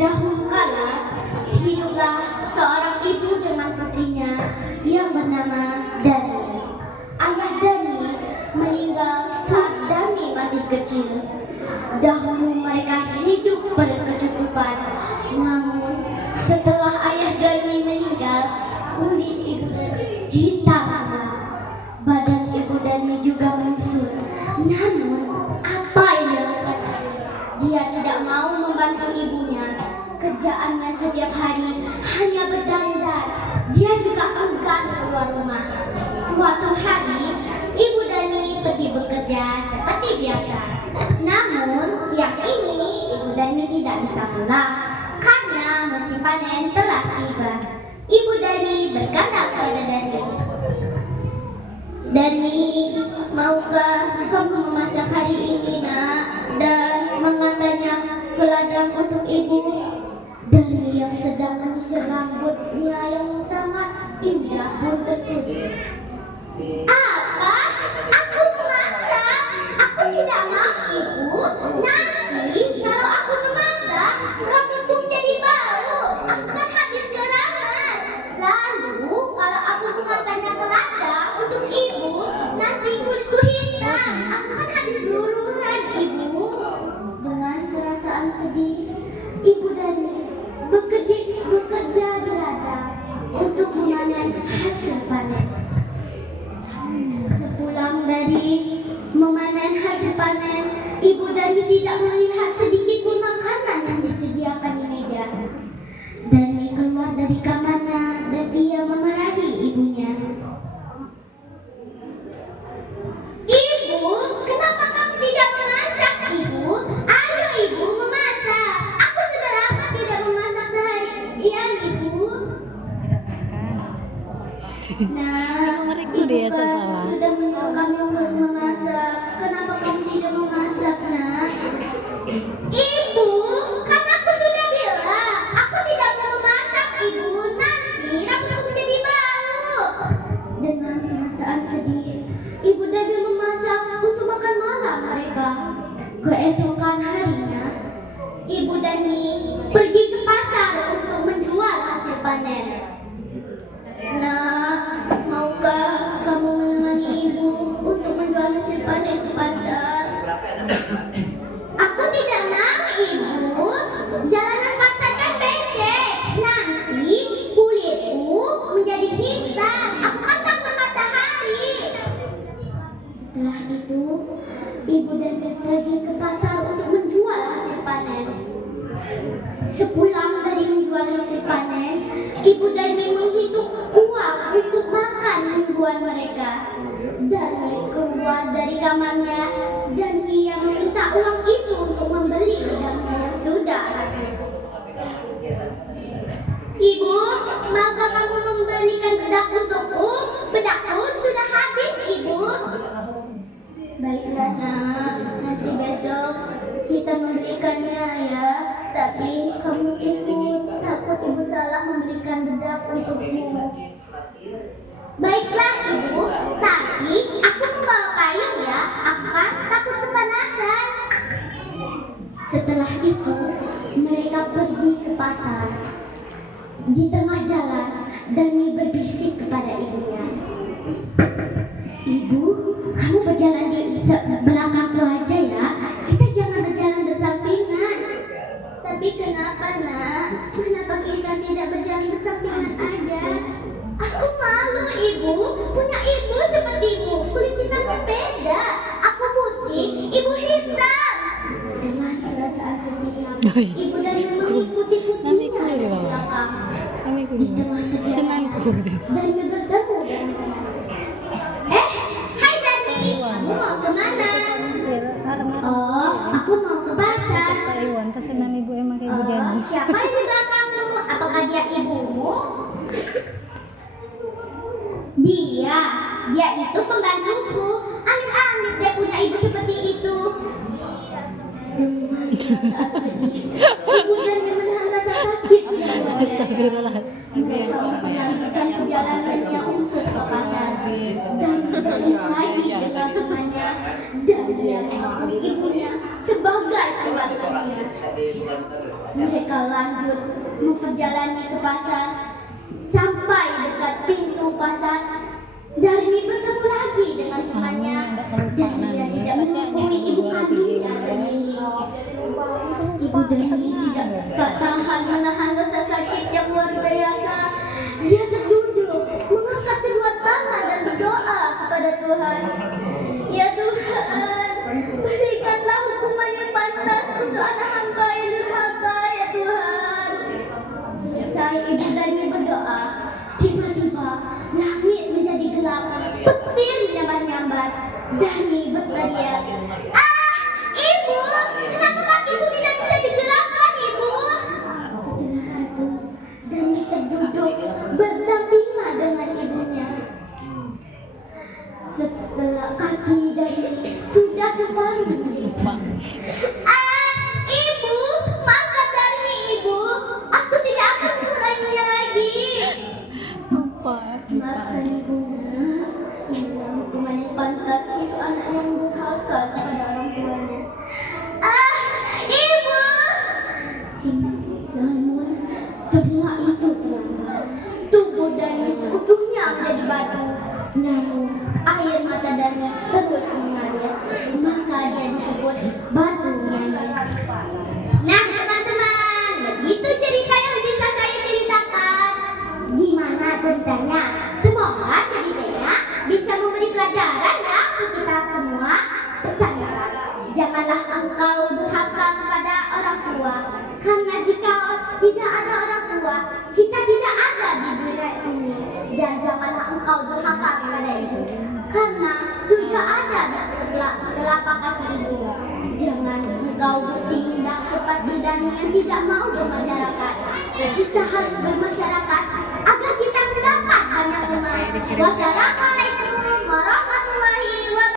Dahulu kala hiduplah seorang ibu dengan putrinya yang bernama Dani. Ayah Dani meninggal saat Dani masih kecil. Dahulu mereka hidup berkecukupan, namun setelah ayah Dani meninggal, kulit ibu Dani hitam gelap. Badan ibu Dani juga menyusut. Namun apa yang dilakukan? Dia tidak mau membantu ibunya. Kerjaannya setiap hari hanya berdandan. Dia juga enggan keluar rumah. Suatu hari, ibu Dani pergi bekerja seperti biasa. Namun siang ini ibu Dani tidak bisa pulang karena musim panen telah tiba. Ibu Dani berkata kepada Dani, "Dani, maukah kamu memasak hari ini, nak, dan mengantarnya ke ladang untuk ibu?" Dani yang sedang menyisir rambutnya yang sangat indah pun terkejut. "Apa? Aku memasak? Aku tidak mau, ibu. Nanti kalau aku memasak, rambutku menjadi bau. Aku kan habis keramas. Lalu kalau aku mengantarnya ke ladang untuk ibu, nanti kulitku hitam. Aku kan habis blururan, ibu." Dengan perasaan sedih, ibu Dani bekerja di ladang untuk memanen hasil panen. Sepulang dari memanen hasil panen, ibu Dani tidak melihat sedikit pun makanan yang disediakan di meja. Dani keluar dari kamarnya dan ia memarahi ibunya. "Ibu, kenapa kamu tidak memasak, ibu? Ayo ibu, memasak. Aku sudah lama tidak memasak seharian, ibu." "Nah, ibu kan sudah menyuruh kamu memasak. Kenapa kamu tidak memasak, nak?" "Ibu, kan aku sudah bilang, aku tidak mau memasak, ibu. Nanti rambutku menjadi bau." Dengan perasaan sedih, ibu Dani memasak untuk makan malam mereka. Keesokan harinya, ibu Dani pergi ke pasar untuk menjual hasil panen. "Nak, maukah kamu menemani ibu untuk menjual hasil panen ke pasar?" "Aku tidak mau, ibu. Jalanan pasar kan becek. Nanti kulitku menjadi hitam. Aku kan takut matahari." Setelah itu, ibu Dani pergi ke pasar untuk menjual hasil panen. Sepulang dari menjual hasil panen, ibu Dani menghitung uang untuk makan mingguan mereka. Dani keluar dari kamarnya dan ia meminta uang itu untuk membeli bedaknya yang sudah habis. "Ibu, maukah kamu membelikan bedak untukku? Bedakku sudah habis, ibu." "Baiklah, nak. Nanti besok kita membelikannya, ya. Tapi kamu ikut, takut ibu salah membelikan bedak untukmu." "Baiklah, ibu. Tapi aku membawa payung, ya. Aku kan takut kepanasan." Setelah itu, mereka pergi ke pasar. Di tengah jalan, Dani berbisik kepada ibunya, "Ibu, kamu berjalan di belakangku aja, ya. Kita jangan berjalan bersampingan." "Tapi kenapa, nak? Kenapa kita tidak berjalan bersampingan aja?" "Aku malu, ibu. Punya ibu sepertimu. Kulit kita berbeda. Aku putih, ibu hitam." Dengan perasaan sedih, ibu Dani mengikuti putrinya di belakang. Di tengah-tengah Dani bertemu dengan teman. Hai Dani, kamu mau kemana?" "Oh, aku mau ke pasar." "Oh, siapa yang di belakangmu? Apakah dia ibumu?" Dia itu pembantuku. Amit-amit dia punya ibu seperti itu." Dengan perasaan sedih, ibu Dani menahan rasa sakit. Mereka melanjutkan perjalanannya untuk ke pasar dan bertemu lagi dengan temannya. Dan dia mengakui ibunya sebagai sebagai keluarganya. Mereka lanjut memperjalani ke pasar. Sampai dekat pintu pasar, Darmi bertemu lagi dengan temannya dan dia tidak menemui ibu kandungnya sendiri. Ibu Darmi tak tahan menahan rasa sakit yang luar biasa. Dia terduduk, mengangkat kedua tangan dan berdoa kepada Tuhan. Ya Tuhan, berikanlah hukuman yang pantas untuk anak hamba yang durhaka, ya Tuhan. Selesai ibu Darmi berdoa, tiba-tiba langit menjadi gelap, petir nyambar-nyambar. Darmi berteriak, "Ah, Ibu, kenapa kakiku tidak bisa digerakkan, Ibu?" Setelah itu, Darmi terduduk berdampingan dengan ibunya. Setelah kaki Darmi sudah separuh, "Ah, Ibu, maafkan Darmi, Ibu. Aku tidak akan mengulanginya lagi." Maafkan ibunya. Inilah hukuman yang pantas untuk anak yang durhaka kepada orang tuanya. "Ah, Ibu!" Namun semua itu terlambat. Tubuh Darmi seutuhnya menjadi batu. Namun air mata Darmi terus mengalir. Maka dia disebut batu menangis. Nah teman-teman, begitu cerita yang bisa saya ceritakan. Gimana ceritanya? Semoga ceritanya bisa memberi pelajaran ya untuk kita semua. Pesannya, janganlah engkau durhaka kepada orang tua. Karena jika tidak ada orang tua, kita tidak ada di dunia ini. Dan janganlah engkau durhaka kepada ibu, karena sudah ada di telapak kaki ibu. Jangan engkau bertindak seperti Darmi yang tidak mau bermasyarakat. Kita harus bermasyarakat agar kita mendapat banyak teman. Wassalamualaikum.